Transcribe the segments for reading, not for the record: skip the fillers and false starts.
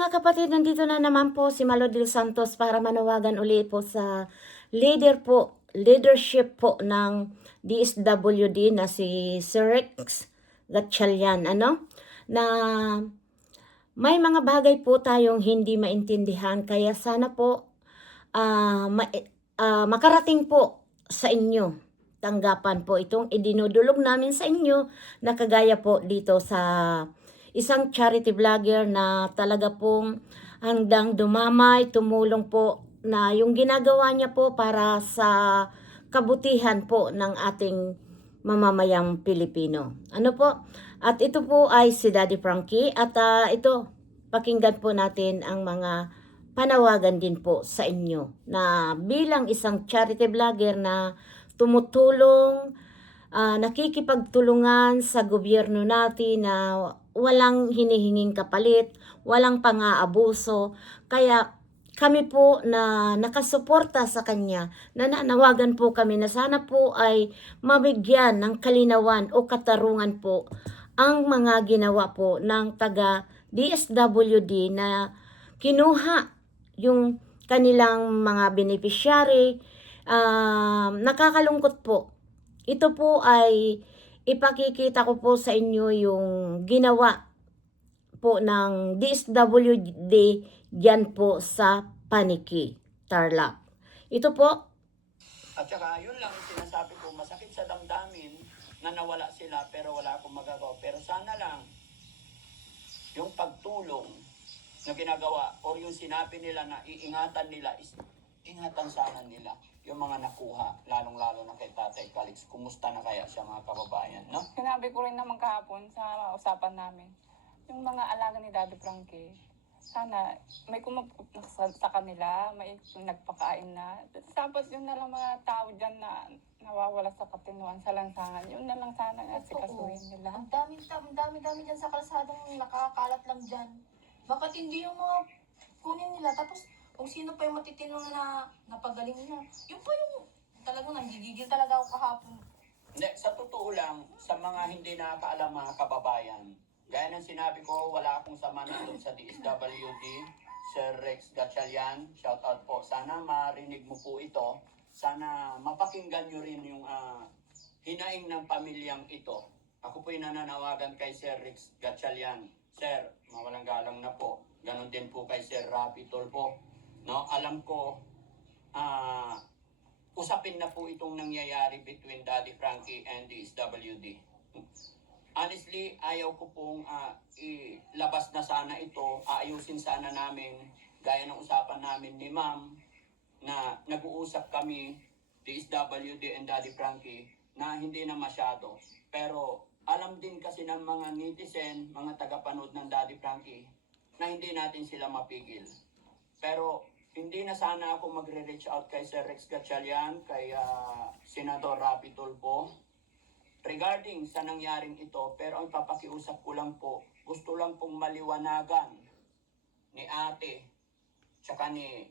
mga kapatid, nandito na naman po si Malo del Santos para manawagan uli po sa leadership po ng DSWD na si Sir Rex Gatchalian, na may mga bagay po tayong hindi maintindihan, kaya sana po makarating po sa inyo, tanggapan po itong idinudulog namin sa inyo na kagaya po dito sa isang charity vlogger na talaga pong handang dumamay, tumulong po na yung ginagawa niya po para sa kabutihan po ng ating mamamayang Pilipino. Ano po? At ito po ay si Daddy Frankie at ito, pakinggan po natin ang mga panawagan din po sa inyo na bilang isang charity vlogger na tumutulong, nakikipagtulungan sa gobyerno natin na walang hinihinging kapalit, walang pang-aabuso. Kaya kami po na nakasuporta sa kanya, nananawagan po kami na sana po ay mabigyan ng kalinawan o katarungan po ang mga ginawa po ng taga DSWD na kinuha yung kanilang mga beneficiary. Nakakalungkot po. Ito po ay ipakikita ko po sa inyo yung ginawa po ng DSWD dyan po sa Paniki, Tarlac. Ito po. At saka yun lang sinasabi ko, masakit sa damdamin na nawala sila pero wala akong magagawa. Pero sana lang yung pagtulong na ginagawa or yung sinabi nila na iingatan nila is ingatan sana nila yung mga nakuha, lalong-lalo na kay Tatay Calix. Kumusta na kaya siya, mga kababayan, no? Sinabi ko rin naman kahapon sa usapan namin, yung mga alaga ni Daddy Frankie, sana may sa kanila, may nagpakain na. Tapos yun na lang mga tao dyan na nawawala sa katinuan, sa lansangan. Yun na lang sana nga sikasuhin nila. Ang dami dyan sa kalsadang nakakalat lang dyan. Bakit hindi yung mga kunin nila? Tapos kung sino pa yung matitinong na napagaling niya. Yung pa yung talagang nanggigigil talaga ako kahapon. Hindi, sa totoo lang, sa mga hindi nakakaalam mga kababayan, gaya ng sinabi ko, wala akong sama nandun sa DSWD, Sir Rex Gatchalian, shout out po. Sana marinig mo po ito. Sana mapakinggan nyo rin yung hinaing ng pamilyang ito. Ako po'y nananawagan kay Sir Rex Gatchalian. Sir, mawalang galang na po. Ganon din po kay Sir Rapi Tulfo. No, alam ko, usapin na po itong nangyayari between Daddy Frankie and the DSWD. Honestly, ayaw ko pong ilabas na sana ito, aayusin sana namin, gaya ng usapan namin ni Ma'am, na nag-uusap kami, DSWD and Daddy Frankie, na hindi na masyado. Pero alam din kasi ng mga netizen, mga tagapanood ng Daddy Frankie, na hindi natin sila mapigil. Pero hindi na sana ako magre-reach out kay Sir Rex Gatchalian, kay Senador Rapi Tulfo, regarding sa nangyaring ito. Pero ang papakiusap ko lang po, gusto lang pong maliwanagan ni ate, tsaka ni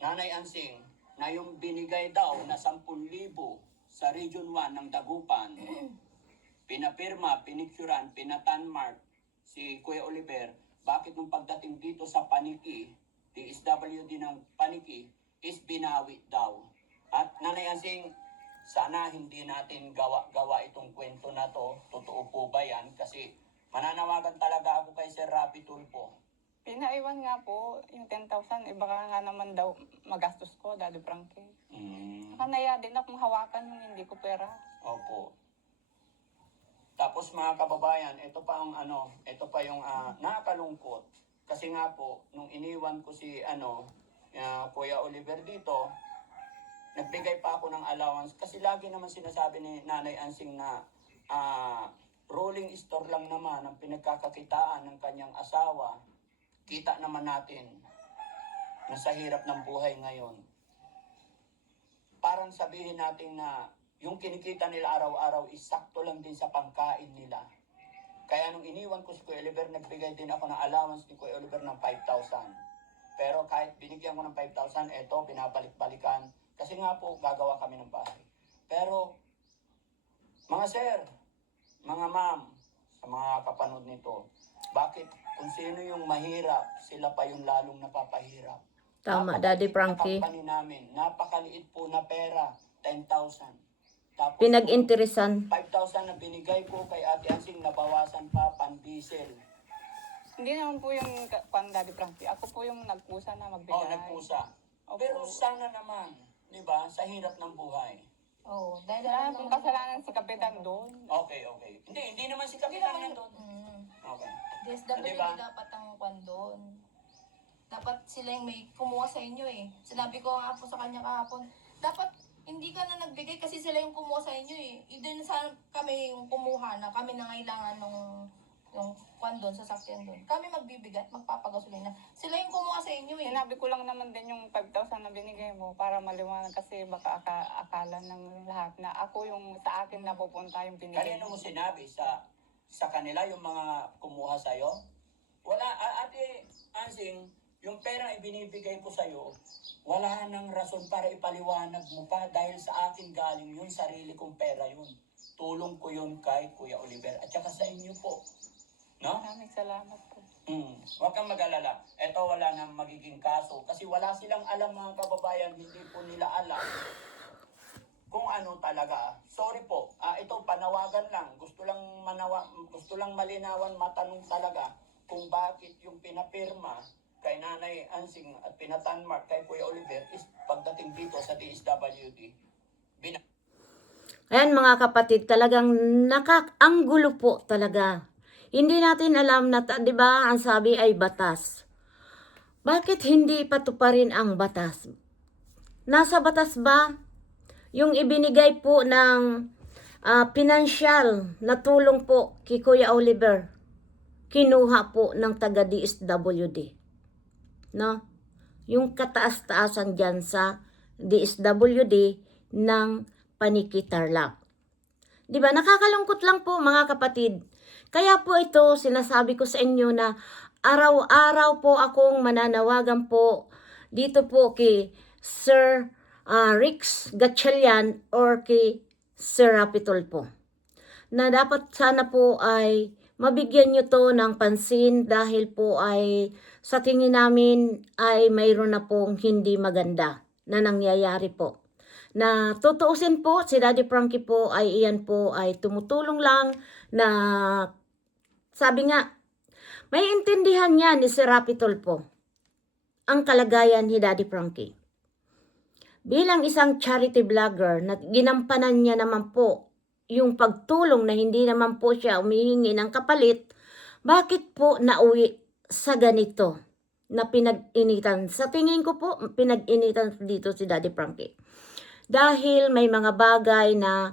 Nanay Ansing, na yung binigay daw na 10,000 sa Region 1 ng Dagupan, pinapirma, pinicturan, pinatanmark si Kuya Oliver, bakit nung pagdating dito sa Paniki, DSWD ng Paniki, is binawi daw. At Nanay Ansing, sana hindi natin gawa itong kwento na to. Totoo po ba yan? Kasi mananawagan talaga ako kay Sir Rapi Tulfo. Pinaiwan nga po yung 10,000, baka nga naman daw magastos ko, Daddy Frankie. Saka naya din akong hawakan yung hindi ko pera. Opo. Tapos mga kababayan, ito pa yung nakakalungkot. Kasi nga po, nung iniwan ko si Kuya Oliver dito, nagbigay pa ako ng allowance. Kasi lagi naman sinasabi ni Nanay Ansing na rolling store lang naman ang pinagkakakitaan ng kanyang asawa. Kita naman natin na sa hirap ng buhay ngayon. Parang sabihin natin na yung kinikita nila araw-araw is sakto lang din sa pangkain nila. Kaya nung iniwan ko si Kuya Oliver, nagbigay din ako ng allowance ni Kuya Oliver ng 5,000. Pero kahit binigyan ko ng 5,000, eto, binabalik-balikan. Kasi nga po, gagawa kami ng bahay. Pero, mga sir, mga ma'am, sa mga kapanood nito, bakit kung sino yung mahirap, sila pa yung lalong napapahirap. Tama, Daddy Napakaliit na Frankie. company namin, napakaliit po na pera, 10,000. Tapos Pinag-interesan. 5,000 na binigay ko kay Ate Ansing, nabawasan pa pan-diesel. Hindi naman po yung pang Daddy Frankie. Ako po yung nagpusa na magbigay. Oh, nagpusa. Opo. Pero sana naman, di ba, sa hirap ng buhay. Oo, dahil Wala alam pong naman- kasalanan si Kapitan doon. Okay. Hindi naman si Kapitan nandun. Okay. DSWD Diba? dapat ang kwan doon. Dapat sila yung may kumuha sa inyo eh. Sinabi ko nga po sa kanya kahapon, dapat hindi ka na nagbigay kasi sila yung kumuha sa inyo eh. Either na sana kami yung kumuha na kami na ngailangan yung kwan doon, sasakyan doon. Kami magbibigay at magpapagasolina. Sila yung kumuha sa inyo eh. Sinabi ko lang naman din yung 5,000 na binigay mo para maliwanag kasi baka akala ng lahat na ako yung sa akin na pupunta yung binigay Kanino mo mo. sinabi sa kanila yung mga kumuha sa'yo? Wala, Ate Ansing, yung pera ibinibigay ko sa'yo, wala nang rason para ipaliwanag mo pa dahil sa akin galing yun, sarili kong pera yun. Tulong ko yun kay Kuya Oliver at saka sa inyo po. No? Maraming salamat po. Huwag kang mag-alala. Ito wala nang magiging kaso kasi wala silang alam mga kababayan, hindi po nila alam kung ano talaga. Sorry po. Ito panawagan lang. Gusto lang malinawan, matanong talaga kung bakit yung pinapirma kay Nanay Ansing at pinatanmark kay Kuya Oliver is pagdating dito sa DSWD. Ayan mga kapatid, talagang ang gulo po talaga. Hindi natin alam na, di ba, ang sabi ay batas. Bakit hindi patuparin ang batas? Nasa batas ba yung ibinigay po ng pinansyal na tulong po kay Kuya Oliver? Kinuha po ng taga DSWD. No? Yung kataas-taasan dyan sa DSWD ng Paniki Tarlac. Di ba? Nakakalungkot lang po mga kapatid. Kaya po ito, sinasabi ko sa inyo na araw-araw po akong mananawagan po dito po kay Sir Rix Gatchalian or kay Sir Rapitol po. Na dapat sana po ay mabigyan nyo to ng pansin dahil po ay sa tingin namin ay mayroon na pong hindi maganda na nangyayari po. Na tutuusin po, si Daddy Frankie po ay iyan po ay tumutulong lang na sabi nga, may intindihan niya ni Sir Rapitol po ang kalagayan ni Daddy Frankie. Bilang isang charity vlogger na ginampanan niya naman po yung pagtulong na hindi naman po siya umihingi ng kapalit, bakit po nauwi sa ganito na pinag-initan? Sa tingin ko po, pinag-initan dito si Daddy Frankie. Dahil may mga bagay na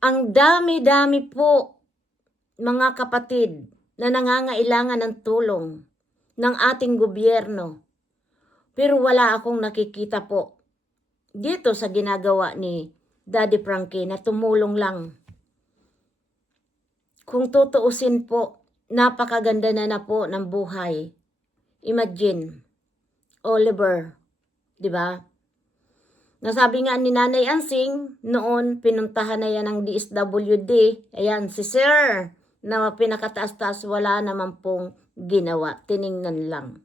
ang dami-dami po mga kapatid na nangangailangan ng tulong ng ating gobyerno. Pero wala akong nakikita po dito sa ginagawa ni Daddy Frankie na tumulong lang. Kung tutuusin po, napakaganda na po ng buhay. Imagine, Oliver, di ba? Nasabi nga ni Nanay Ansing, noon pinuntahan na yan ng DSWD. Ayan, si Sir, na pinakataas-taas, wala naman pong ginawa. Tiningnan lang.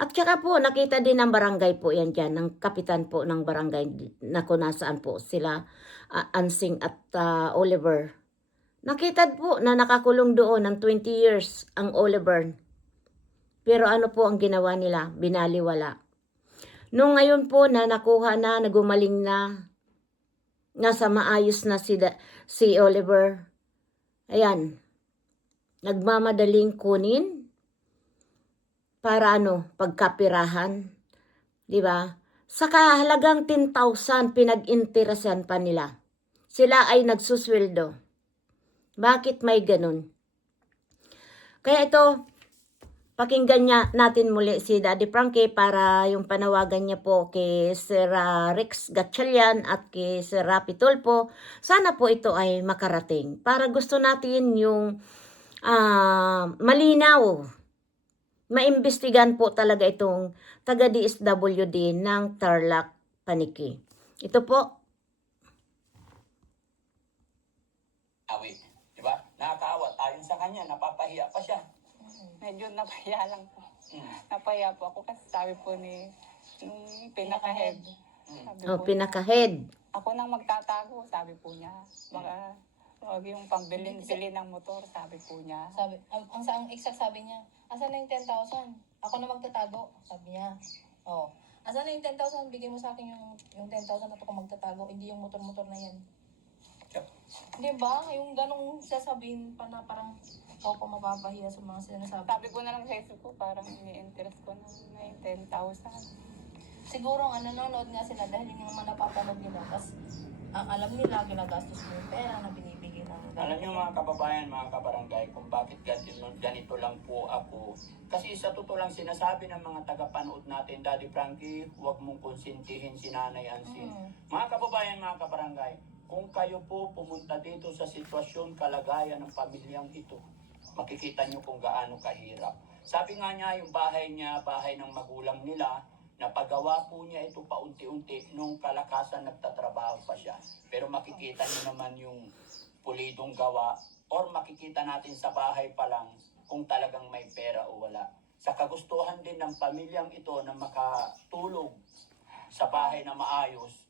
At saka po, nakita din ng barangay po yan dyan, ng kapitan po ng barangay na kung nasaan po sila, Ansing at Oliver. Nakita po na nakakulong doon ng 20 years ang Oliver. Pero ano po ang ginawa nila? Binaliwala. Nung ngayon po na nakuha na, nagumaling na, nasa maayos na si Oliver, ayan, nagmamadaling kunin para pagkapirahan, di ba? Sa kahalagang 10,000 pinag-interesan pa nila. Sila ay nagsusweldo. Bakit may ganun? Kaya ito, pakinggan natin muli si Daddy Frankie para yung panawagan niya po kay Sir Rix Gatchalian at kay Sir Rapitol po. Sana po ito ay makarating. Para gusto natin yung malinaw. Maimbestigan po talaga itong taga DSWD ng Tarlac, Paniki. Ito po. Awit, di ba? Nakakaawa, ayon sa kanya, napapahiya pa siya. Medyo napaya lang po. Mm. Napaya po ako kasi sabi po ni nung pinaka-head. Mm. Sabi O, po niya, pinaka-head. ako nang magtatago, sabi po niya. Baka wag yung pambili ng motor, sabi po niya. Sabi, ang exact sabi niya, asan na yung 10,000? Ako na magtatago, sabi niya. Oh, asan na yung 10,000? Bigay mo sa akin yung 10,000 at ako magtatago, hindi yung motor-motor na yan. Yep. Di ba? Yung ganong sasabihin pa na parang ikaw pa mapapahiya sa mga sinasabi. Sabi ko na lang sa isip ko, parang ini-interest ko na yung 10,000. Siguro ang nanonood nga sila dahil yung naman napapanood nila. Tapos ang alam nila, ginagastos mo yung pera na binibigay ng Alam niyo mga kababayan, mga kabarangay, kung bakit ganito lang po ako. Kasi sa totoo lang sinasabi ng mga tagapanood natin, Daddy Frankie, huwag mong konsintihin si Nanay Ansin. Mga kababayan, mga kabarangay, kung kayo po pumunta dito sa sitwasyon, kalagayan ng pamilyang ito, makikita niyo kung gaano kahirap. Sabi nga niya, yung bahay niya, bahay ng magulang nila, napagawa po niya ito paunti-unti nung kalakasan nagtatrabaho pa siya. Pero makikita niyo naman yung pulidong gawa or makikita natin sa bahay pa lang kung talagang may pera o wala. Sa kagustuhan din ng pamilyang ito na makatulog sa bahay na maayos.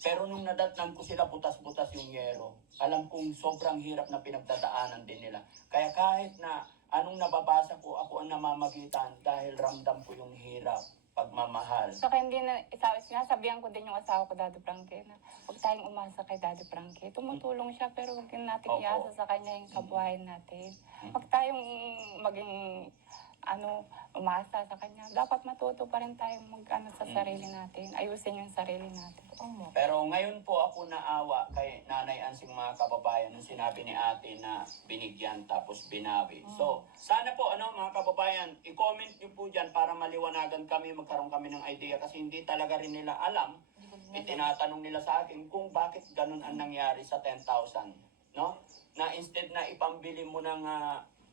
Pero nung nadatnan ko sila butas-butas yung yero, alam kong sobrang hirap na pinagdadaanan din nila. Kaya kahit na anong nababasa ko, ako ang namamagitan dahil ramdam ko yung hirap, pagmamahal. Saka hindi na, sinasabihan ko din yung asawa ko, Daddy Frankie, na huwag tayong umasa kay Daddy Frankie. Tumutulong siya, pero huwag din natin Opo. iasa sa kanya yung kabuhayan natin. Huwag tayong maging, umasa sa kanya. Dapat matuto pa rin tayong sa sarili natin. Ayusin yung sarili natin. Pero ngayon po ako naawa kay Nanay Ansing, mga kababayan, nung sinabi ni ate na binigyan tapos binawi. So, sana po mga kababayan, i-comment niyo po dyan para maliwanagan kami, magkaroon kami ng idea kasi hindi talaga rin nila alam. Itinatanong nila sa akin kung bakit ganun ang nangyari sa 10,000. No? Na instead na ipambili mo ng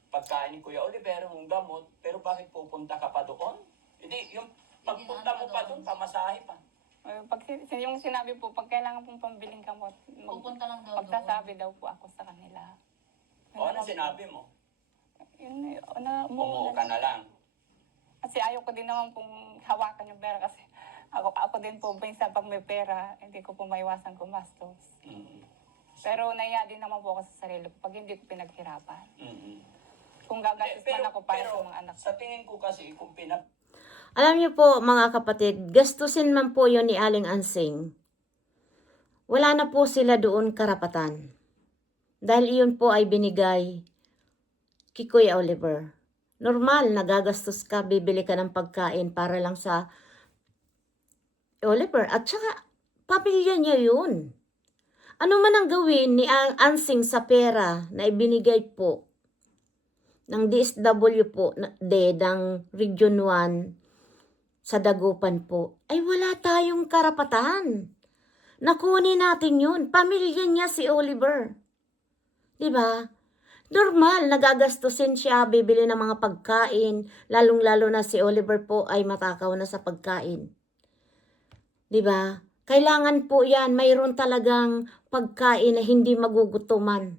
pagkain ni Kuya Oliver, yung gamot, pero bakit pupunta ka pa doon? Hindi, yung pagpunta mo pa doon, pamasahe pa. Pag yung sinabi po, pag kailangan pong pambiling kamot, Pupunta lang daw magsasabi daw po ako sa kanila. O ano sinabi mo? Yun, Umuo ka na lang. Kasi ayaw ko din naman pong hawakan yung pera kasi ako din po minsan pag may pera, hindi ko po maiwasan gumastos. Mm. Pero naiya din naman po ako sa sarili ko pag hindi ko pinaghirapan. Mm-hmm. Kung gagastos man ako para sa mga anak ko. Sa tingin ko kasi, kung Alam niyo po mga kapatid, gastusin man po yun ni Aling Ansing. Wala na po sila doon karapatan. Dahil iyon po ay binigay kay Kuya Oliver. Normal, nagagastos ka, bibili ka ng pagkain para lang sa Oliver. At saka, pamilya niya yun. Ano man ang gawin ni Ansing sa pera na ibinigay po ng DSW po, ng Region 1 sa Dagupan po, ay wala tayong karapatan. Nakunin natin yun. Pamilya niya si Oliver. Diba? Normal, nagagastusin siya, bibili ng mga pagkain, lalong-lalo na si Oliver po ay matakaw na sa pagkain. Diba? Kailangan po yan, mayroon talagang pagkain na hindi magugutuman.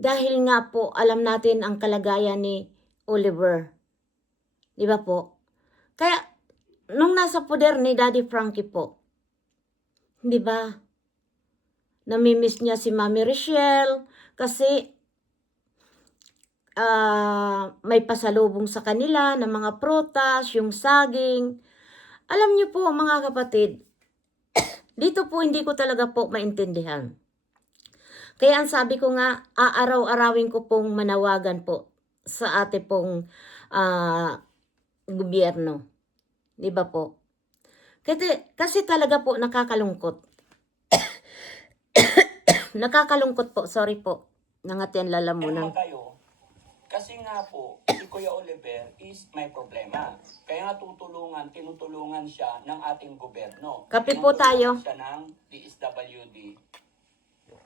Dahil nga po, alam natin ang kalagayan ni Oliver. Di ba po? Kaya, nung nasa poder ni Daddy Frankie po, di ba? Namimiss niya si Mami Richelle kasi may pasalubong sa kanila ng mga prutas, yung saging. Alam niyo po mga kapatid, dito po hindi ko talaga po maintindihan. Kaya ang sabi ko nga, aaraw-arawin ko pong manawagan po sa ate pong gobyerno. Di ba po? Kasi talaga po nakakalungkot. Nakakalungkot po, sorry po. Nangatian lalamunan. kayo, kasi nga po, si Kuya Oliver is may problema. Kaya nga tinutulungan siya ng ating gobyerno. Kape po tayo. Tinutulungan siya ng DSWD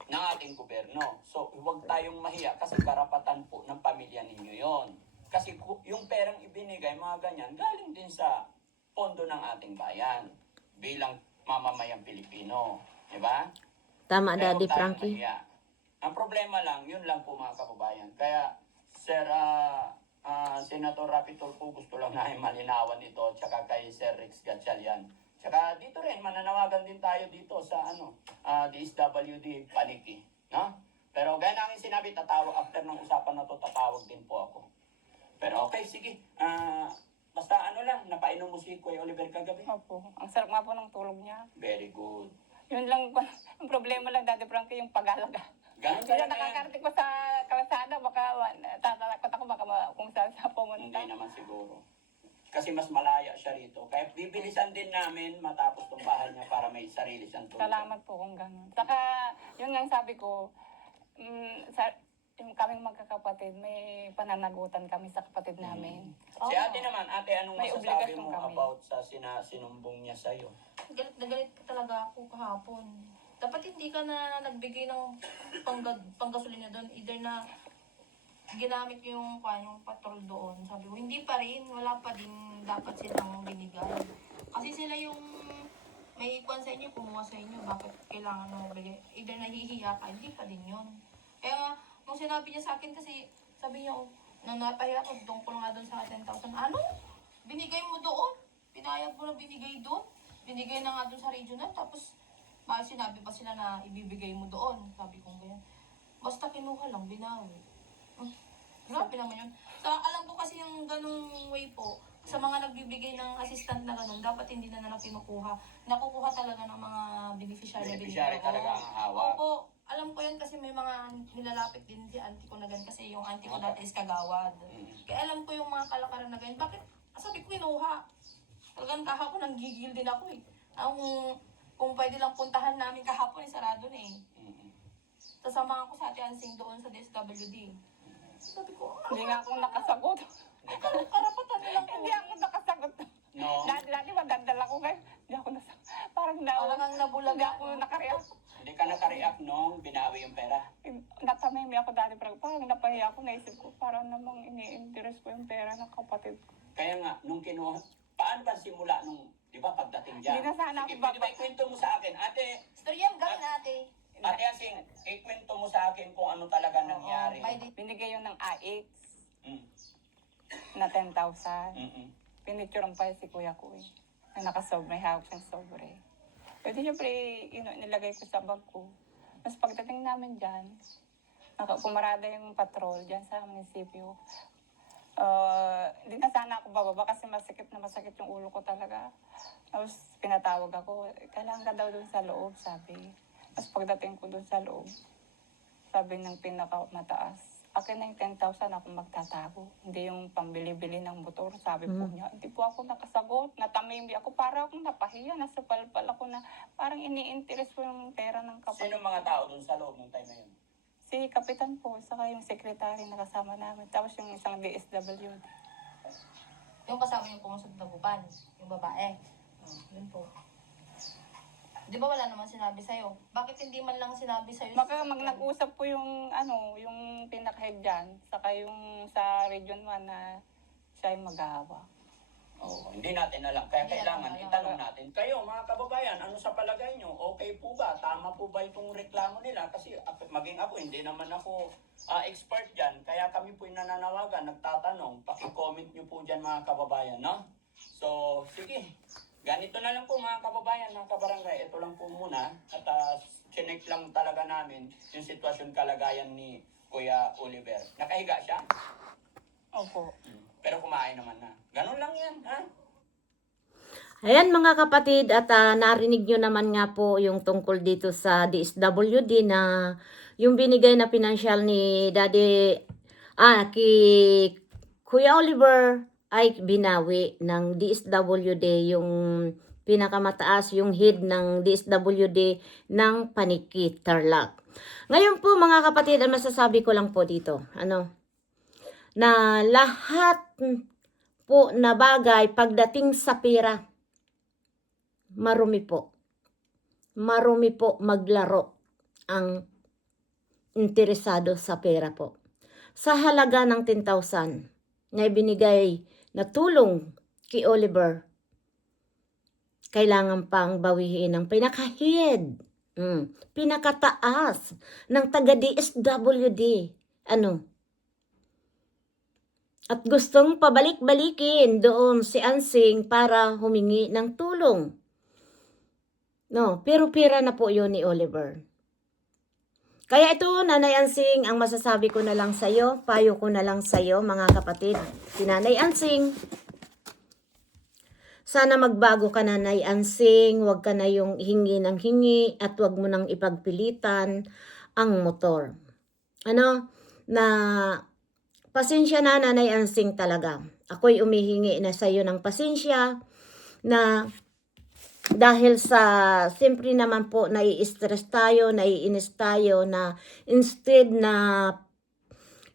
ng ating gobyerno. So, huwag tayong mahiya kasi karapatan po ng pamilya ninyo yon. Kasi yung perang ibinigay, mga ganyan, galing din sa pondo ng ating bayan bilang mamamayang Pilipino. Diba? Tama, Pero Daddy huwag tayong Frankie. mahiya. Ang problema lang, yun lang po mga kababayan. Kaya Sir, Senator Rapi Tulfo, gusto lang namin malinawan ito, tsaka kay Sir Rex Gatchalian. Tsaka dito rin, mananawagan din tayo dito sa DSWD Paniki. No? Pero gaya namin sinabi, tatawag after ng usapan na to, tatawag din po ako. Pero okay, sige. Basta napainom mo si Kuya Oliver kagabi? Opo. Ang sarap nga po ng tulog niya. Very good. Yun lang, ang problema lang, Daddy Frankie, yung pag-alaga. Ganun Kaya talaga yan. nakakarating pa sa kalsada, baka tatakot ako baka kung saan sa pumunta. Hindi naman siguro. Kasi mas malaya siya rito. Kaya bibilisan din namin matapos tong bahay niya para may sarili siyang tulog. Salamat po kung gano'n. Saka, yun nga ang sabi ko, yung kaming magkakapatid, may pananagutan kami sa kapatid namin. Si ate naman, ate, anong May masasabi obligasyon mo kami. about sa sinumbong niya sa'yo? Galit na galit ka talaga ako kahapon. Dapat hindi ka na nagbigay ng panggasolina doon. Either na ginamit yung patrol doon. Sabi ko, hindi pa rin. Wala pa din dapat silang binigay. Kasi sila yung may ikuan sa inyo, kumuha sa inyo. Bakit kailangan na magbigay? Either nahihiya ka, hindi pa din yun. Kaya nung sinabi niya sa akin kasi, sabi niya, nung napahiya ako, doon ko nga doon sa 10,000. Ano? Binigay mo doon? Pinayag mo na binigay doon? Binigay na nga doon sa regional, tapos bakit sinabi pa sila na ibibigay mo doon? Sabi ko ganyan. Basta kinuha lang, binawi. Grabe naman yun. So, alam ko kasi yung ganung way po, sa mga nagbibigay ng assistant na ganun, dapat hindi na nila kinukuha. Nakukuha talaga ng mga beneficiary na Beneficiary binigay. talaga ang hawak. Opo, alam ko yan kasi may mga nilalapit din si auntie ko na ganun kasi yung auntie ko dati is kagawad. Kaya alam ko yung mga kalakaran na ganyan. Bakit? Sabi ko kinuha. Talagang kahapon nanggigil din ako eh. Kung pwede lang puntahan namin kahapon, sarado na eh. Sasamahan ko sa Ate Ansing doon sa DSWD. Sabi ko, Hindi nga ako nakasagot. karapatan nilang Hindi ako nakasagot. No? Dati magandal ako ngayon. Hindi ako nasagot. Parang Talagang hindi nabulaga ako nakareact. Hindi ka naka-react nung binawi yung pera. Natamimi ako dati. Parang napahiya ako. Naisip ko, parang namang ini-interest ko yung pera ng kapatid ko. Kaya nga, nung kinuha, paano ba simula nung, di ba, pagdating dyan? Hindi na sana ako Sige, pwede ba ikwento mo sa akin? Storyam gawin ate. Ate Asing, ikwento mo sa akin kung ano talaga nangyari. By the Binigay yun ng AX Mm. na 10,000. Mm-mm. Pinicturean pa si kuya ko eh. Na nakasobre, hawak siyang sobre. Pwede syempre, nilagay ko sa bag ko. Mas pagdating namin dyan, pumarada yung patrol dyan sa munisipyo. Hindi na sana ako bababa kasi masakit yung ulo ko talaga. Tapos pinatawag ako, kailangan ka daw dun sa loob, sabi. Tapos pagdating ko dun sa loob, sabi ng pinakamataas, akin na yung 10,000 ako magtatago. Hindi yung pambili-bili ng motor. Sabi po niya, hindi po ako nakasagot. Natamimi ako. Para akong napahiya. Nasa palpal ako na parang ini-interest ko yung pera ng kapatid. Sino mga tao dun sa loob ng time na yun? Si Kapitan po, saka yung secretary na kasama namin. Tapos yung isang DSWD. yung kasama yung pumusod na bupan, yung babae. Yun po. Di ba wala naman sinabi sa'yo? Bakit hindi man lang sinabi sa'yo? Nag-usap po yung yung pinaka-head dyan, saka yung sa Region 1 na siya yung mag-ahawa. Oo, hindi natin alam. Kaya Hindi kailangan natin alam. itanong natin. Kayo, mga kababayan, ano sa palagay nyo? Okay po ba? Tama po ba itong reklamo nila? Kasi maging ako, hindi naman ako expert dyan. Kaya kami po yung nananawagan, nagtatanong. Paki-comment nyo po dyan, mga kababayan, no? So, sige. Ganito na lang po, mga kababayan, mga kabarangay. Ito lang po muna. At chinek lang talaga namin yung sitwasyon kalagayan ni Kuya Oliver. Nakahiga siya? Opo. Pero kumain naman na. Ganun lang yan, ha? Ayan mga kapatid, at narinig nyo naman nga po yung tungkol dito sa DSWD na yung binigay na pinansyal ni kay Kuya Oliver ay binawi ng DSWD, yung pinakamataas, yung head ng DSWD ng Paniki, Tarlac. Ngayon po mga kapatid, ang masasabi ko lang po dito, na lahat po na bagay pagdating sa pera, marumi po maglaro ang interesado sa pera po. Sa halaga ng 10,000 na ibinigay na tulong kay Oliver, kailangan pang bawiin ng pinakahid, pinakataas ng taga DSWD. at gustong pabalik-balikin doon si Ansing para humingi ng tulong. No, pero pira na po yun ni Oliver. Kaya ito, Nanay Ansing, ang masasabi ko na lang sa'yo, payo ko na lang sa'yo, mga kapatid. Si Nanay Ansing, sana magbago ka, Nanay Ansing, huwag ka na yung hingi ng hingi at huwag mo nang ipagpilitan ang motor. Ano, na pasensya na, Nanay Ansing, talaga. Ako'y umihingi na sa'yo ng pasensya na dahil sa siyempre naman po nai-stress tayo, naiinis tayo na instead na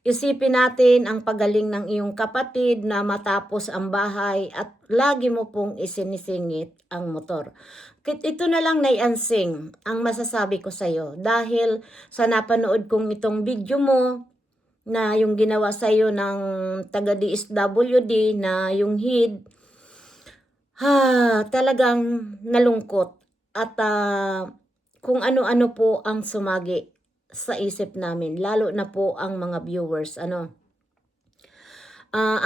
isipin natin ang pagaling ng iyong kapatid na matapos ang bahay at lagi mo pong isinisingit ang motor. Ito na lang, Nay Ansing, ang masasabi ko sa'yo dahil sa napanood kong itong video mo na yung ginawa sa'yo ng taga DSWD na yung HID, talagang nalungkot at kung ano-ano po ang sumagi sa isip namin, lalo na po ang mga viewers. Ang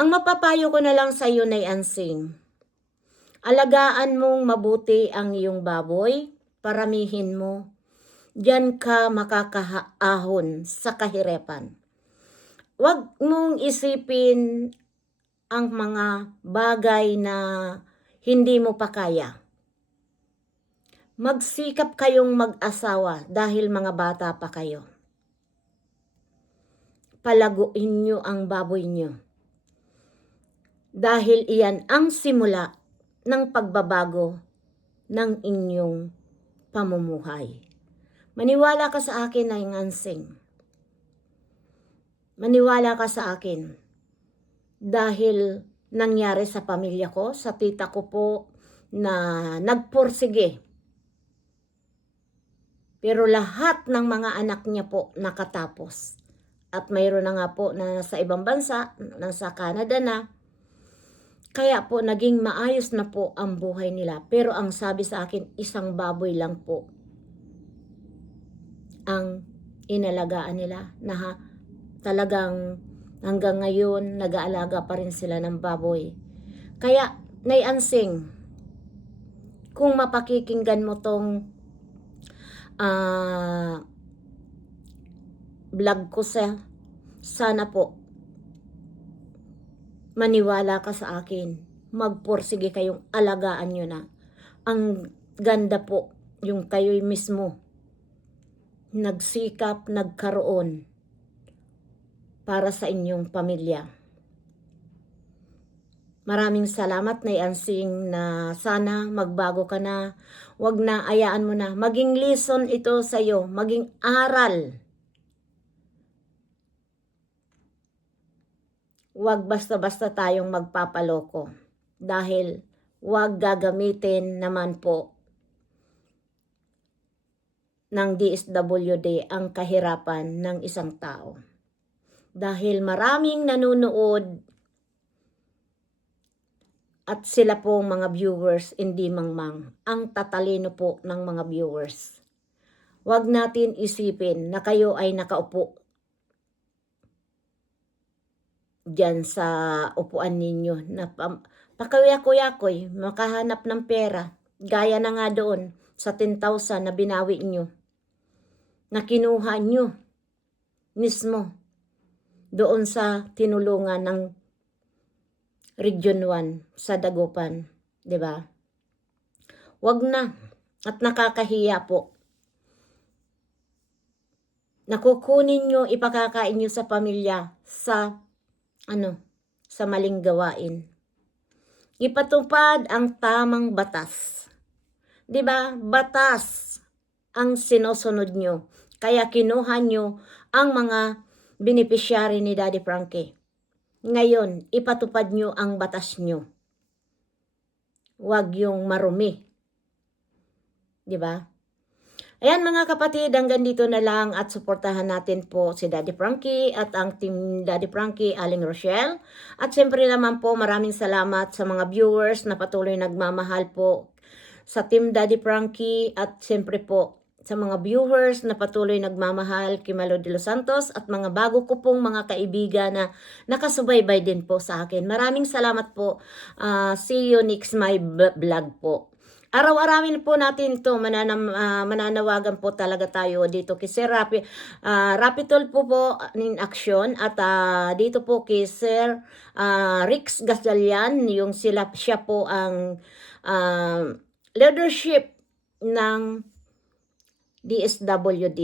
mapapayo ko na lang sa iyo, Nay Ansing, alagaan mong mabuti ang iyong baboy, paramihin mo, diyan ka makakaahon sa kahirapan. Huwag mong isipin ang mga bagay na hindi mo pa kaya. Magsikap kayong mag-asawa dahil mga bata pa kayo. Palaguin nyo ang baboy nyo. Dahil iyan ang simula ng pagbabago ng inyong pamumuhay. Maniwala ka sa akin, Nay Ansing. Maniwala ka sa akin. Dahil nangyari sa pamilya ko, sa tita ko po na nagpursige. Pero lahat ng mga anak niya po nakatapos. At mayroon na nga po na nasa ibang bansa, nasa Canada na. Kaya po naging maayos na po ang buhay nila. Pero ang sabi sa akin, isang baboy lang po ang inalagaan nila na talagang hanggang ngayon nag-aalaga pa rin sila ng baboy. Kaya, Nay Ansing, kung mapakikinggan mo tong vlog ko sana po maniwala ka sa akin. Magpursige kayong alagaan nyo na. Ang ganda po yung kayo'y mismo nagsikap, nagkaroon para sa inyong pamilya. Maraming salamat, Nay Ansing, na sana magbago ka na. Huwag na, ayaan mo na. Maging lesson ito sa iyo, maging aral. Huwag basta-basta tayong magpapaloko. Dahil huwag gagamitin naman po ng DSWD ang kahirapan ng isang tao. Dahil maraming nanonood at sila po mga viewers, hindi mangmang. Ang tatalino po ng mga viewers. Huwag natin isipin na kayo ay nakaupo dyan sa upuan ninyo na pakayakoy-yakoy, makahanap ng pera. Gaya na nga doon sa 10,000 na binawi nyo, na kinuha nyo mismo doon sa tinulungan ng Region 1 sa Dagupan, 'di ba? Wag na, at nakakahiya po. Nakukunin nyo, ipakakain nyo sa pamilya sa sa maling gawain. Ipatupad ang tamang batas. 'Di ba? Batas ang sinusunod nyo. Kaya kinuha nyo ang mga beneficiary ni Daddy Frankie. Ngayon, ipatupad nyo ang batas nyo. Huwag yung marumi. 'Di ba? Ayan mga kapatid, hanggang dito na lang at suportahan natin po si Daddy Frankie at ang team Daddy Frankie, Aling Rochelle. At siyempre naman po, maraming salamat sa mga viewers na patuloy nagmamahal po sa team Daddy Frankie at siyempre po sa mga viewers na patuloy nagmamahal kay Malo de los Santos at mga bago ko pong mga kaibigan na nakasubaybay din po sa akin. Maraming salamat po. See you next my vlog po. Araw-arawin po natin ito, mananawagan po talaga tayo dito kay Sir Rapitol po in action at dito po kay Sir Rix Gasalian, yung siya po ang leadership ng DSWD.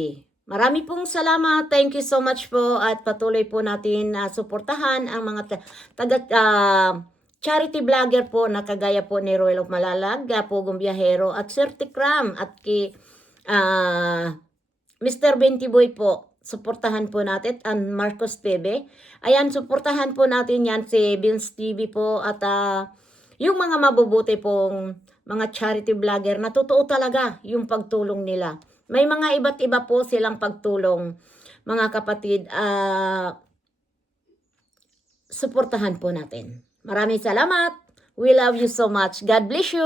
Marami pong salamat. Thank you so much po at patuloy po natin suportahan ang mga charity vlogger po na kagaya po ni Royal of Malalag, Pugong Biyahero at Sir Tikram at kay Mr. Bentiboy po. Suportahan po natin ang Marcos TV. Ayan, suportahan po natin yan si Vince TV po at yung mga mabubuti pong mga charity vlogger na totoo talaga yung pagtulong nila. May mga iba't iba po silang pagtulong, mga kapatid. Suportahan po natin. Maraming salamat. We love you so much. God bless you.